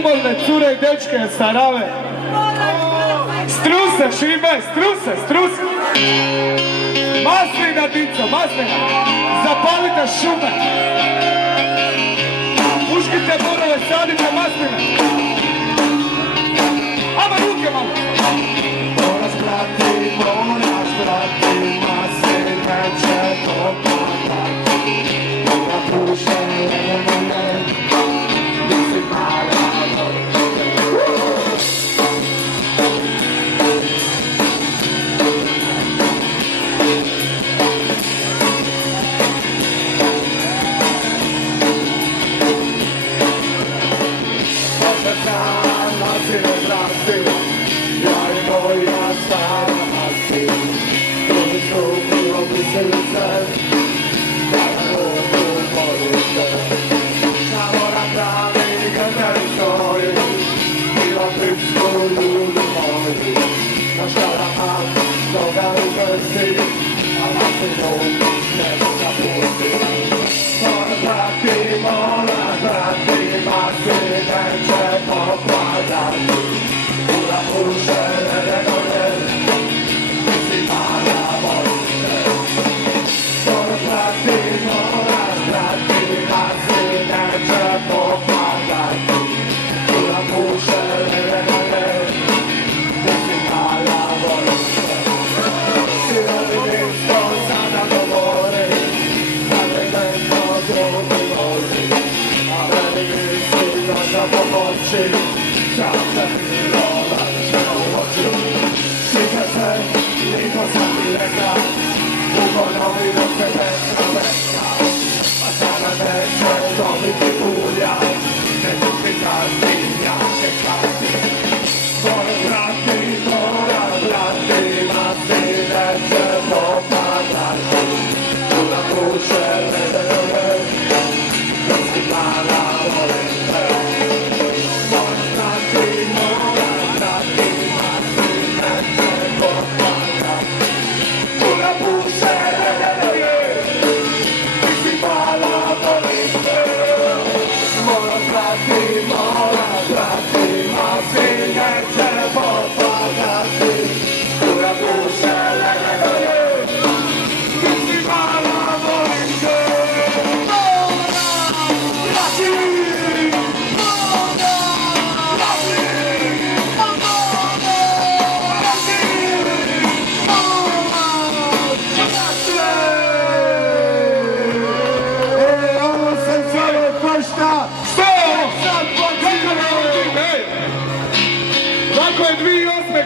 umorne cure i dečke sa rave. Struse, šibe, struse. Maslina, dico, maslina. Zapalite šume. Puškite borove, sadite masline. Ama ruke malo. Moraš brati, masline će to padati. Moja puše, nisi mala.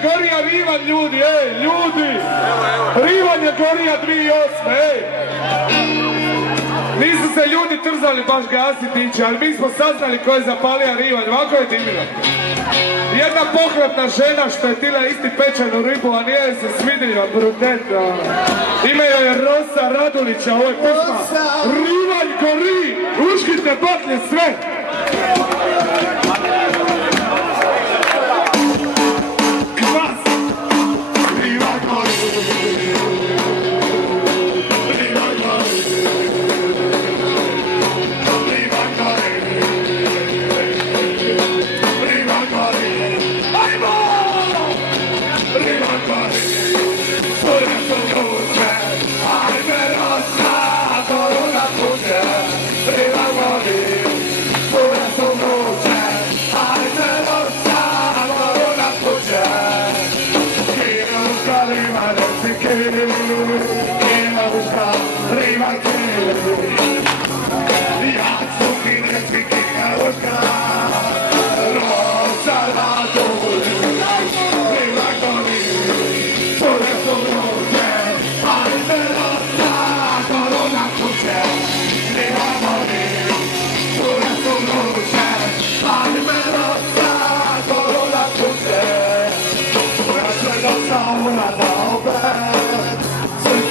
Gorija Rivan, ljudi, ljudi! Rivan je Gorija 2008, Nisu se ljudi trzali baš gasiti ići, ali mi smo saznali ko je zapalija Rivan, ovako je dimilo. Jedna pohlepna žena što je tila isti pečenu ribu, a nije se svidila, brutenta. Ime joj je Rosa Radulića, ovo je pisma. Rivan gori, uškite baklje sve!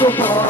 Sopra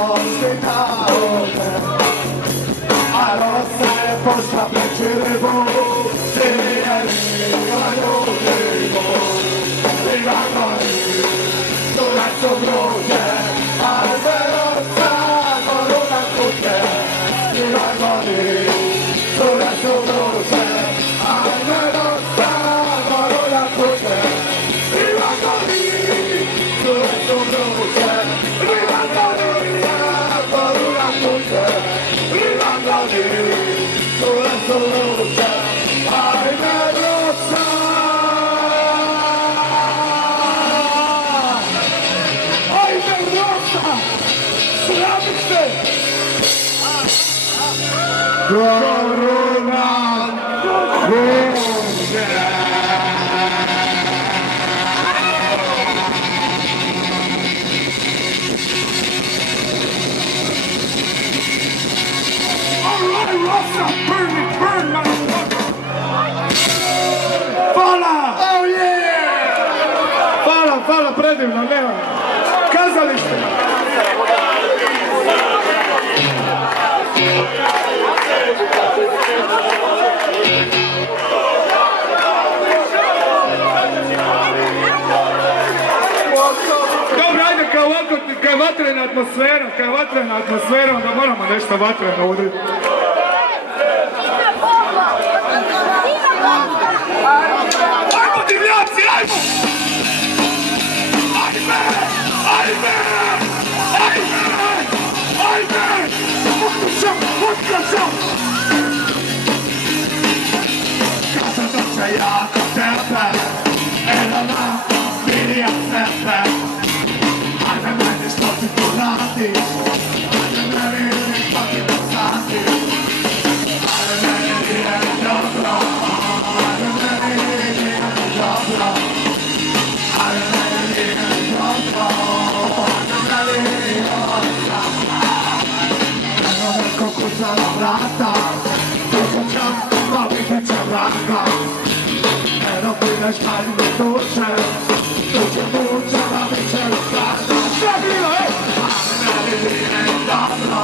Koruna kuće. Alright, Rasta, burn it, burn, motherfucker! Hvala! Oh yeah! Hvala, predivno, nema. Kazalište. Dobro, ajde, kao vatrena atmosfera, onda moramo nešto vatreno udriti. Ajmo, divljaci, ajmo! Ajme! Otkačam! Kada dođe ja kod tebe, Elena, vidi ja sebe. Ajme meni što ti tu radiš, ajme meni što ti tu sadiš. Ajme meni nije dobro, ajme meni nije dobro. Ajme meni nije dobro, ajme meni nije dobro. Eno neko kuca na vrata, dođem, ma vidjet će vrata. Eno prideš haljne duše, dođem muče, ma bit će vrata. Šta bilo, ej? Ajme meni nije dobro,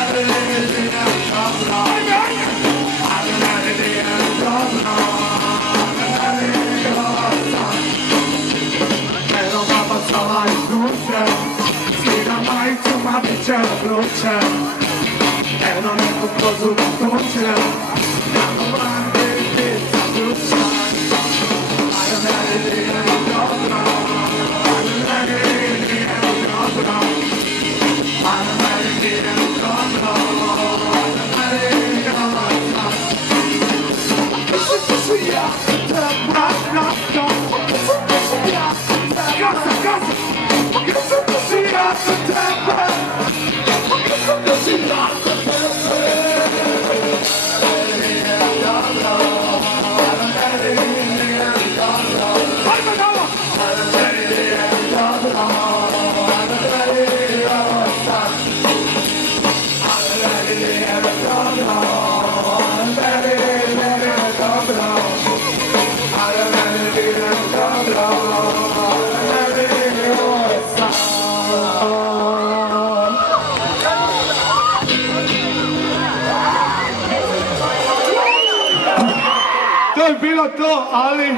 ajme meni nije dobro. Ajme, ajme! Ajme meni nije dobro, ajme meni nije dobro. Eno baba stala iz duše, skida majicu, ma bit će vruće. Eno neku kozu tuče, jako moram biti za duša. Ajde meni nije dobro, ajde meni nije dobro. Ajde meni nije dobro, ajde meni nije dobro. Mislim da ću ja te praznati, mislim da ću ja te praznati. Mislim da ću ja te praznati, mislim da ću ja te praznati. To je bilo to, ali